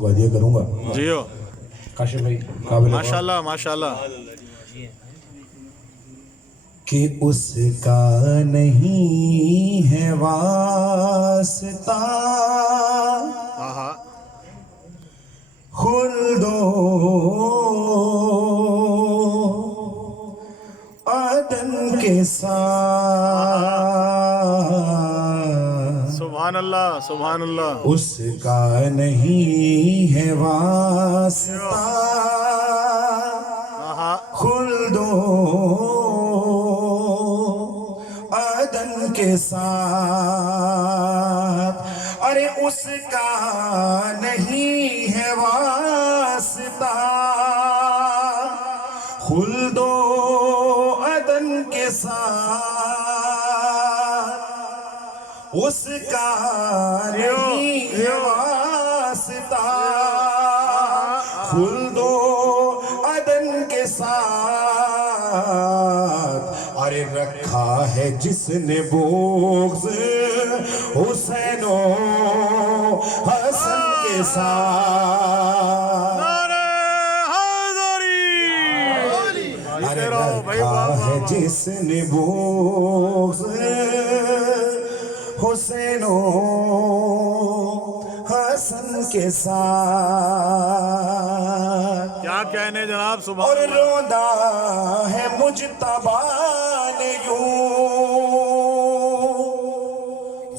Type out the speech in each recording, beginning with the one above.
हदिया करूंगा। जियो काशिफ भाई काबिल माशाल्लाह माशाल्लाह। कि उसका नहीं है वास्ता हाँ खुल्दो अदन के साथ, सुभान अल्लाह सुभान अल्लाह। उसका नहीं है वास्ता खुल्दो अदन के साथ। अरे उसका नहीं है वास्ता खुल्दो अदन के साथ, उसका नहीं है वास्ता खुल्दो अदन के साथ। अरे रखा है जिसने बोग्ज़ हुसैन ओ हसन के साथ। अरे रखा है जिसने बोग्ज़ हुसैन ओ हसन के साथ। क्या कहने जनाब सुभान और अल्लाह। रोंदा है मुजतबा ने यूं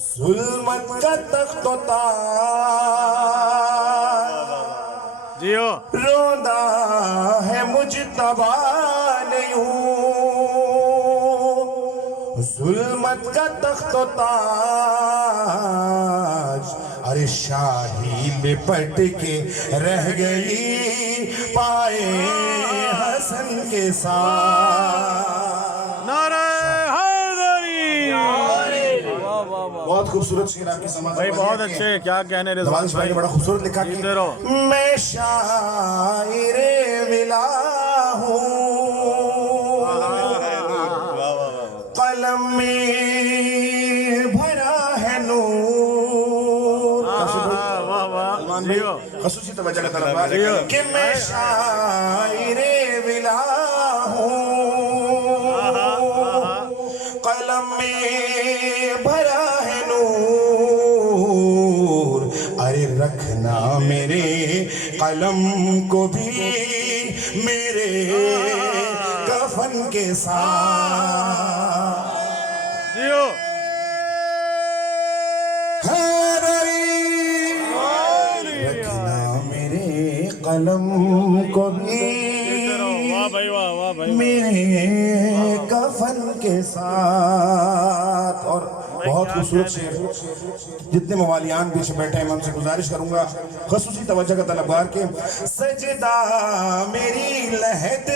जुल्मत का तख्त व ताज। जियो रोंदा है मुजतबा ने यूं जुल्मत का तख्त व ताज। अरे शाही लिपट के रह गई पाए हसन के साथ। नारे हैदरी। बहुत खूबसूरत शेर आपकी समाज भाई बहुत अच्छे, क्या कहने रिजवान नवाज़ भाई ने बड़ा खूबसूरत लिखा कि जीते रहो। मैं शायरे मिला हूँ कलम में भरा है नूर। वाह वाह जियो खसूसी तवज्जो का तलब है कि मैं शायरे मिला हूँ कलम में भरा है नूर। अरे रखना मेरे कलम को भी मेरे कफन के साथ। जियो रखना मेरे कलम को भी वाह भाई वाह भाई। मेरे कफन के साथ। और बहुत खूबसूरत शेर, जितने मवालियान पीछे बैठे हैं मैं उनसे गुजारिश करूंगा खसूसी तवज्जो का तलबगार के सजदा मेरी लहद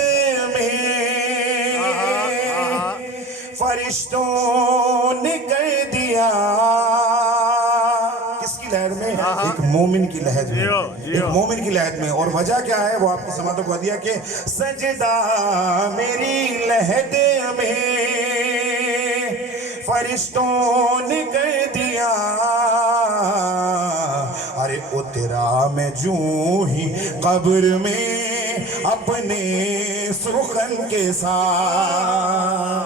में फरिश्तों ने कर दिया। किसकी लहद में? एक मोमिन की लहद में, एक मोमिन की लहद में। और वजह क्या है वो आपकी समातों को दिया कि सजदा मेरी लहद में फरिश्तों ने कर दिया। अरे उतरा मैं जूं ही कब्र में अपने सुखन के साथ।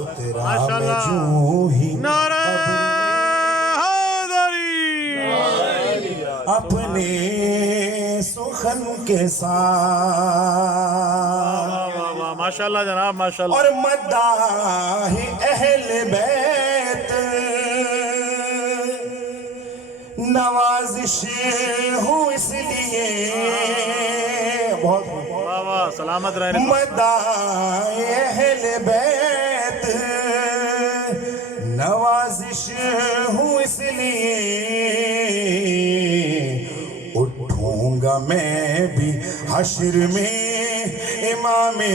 उतरा मैं जूं ही नारे हैदरी। अपने सुखन के साथ। वाह माशाल्लाह जनाब माशाल्लाह। और मद्दाही अहले बैत नवाजिश हूँ इसलिए बहुत वाह वाह सलामत रहे। मद्दाही अहले बैत नवाजिश हूँ इसलिए उठूंगा मैं भी हश्र में इमामे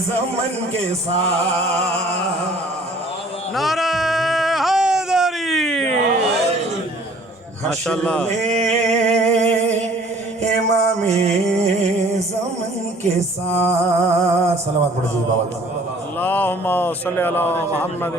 ज़मन के साथ। नारे हैदरी माशाल्लाह। इमामे ज़मन के साथ। सलावत पढ़ जी बाबा। अल्लाहुम्मा सल्ली अला मुहम्मद।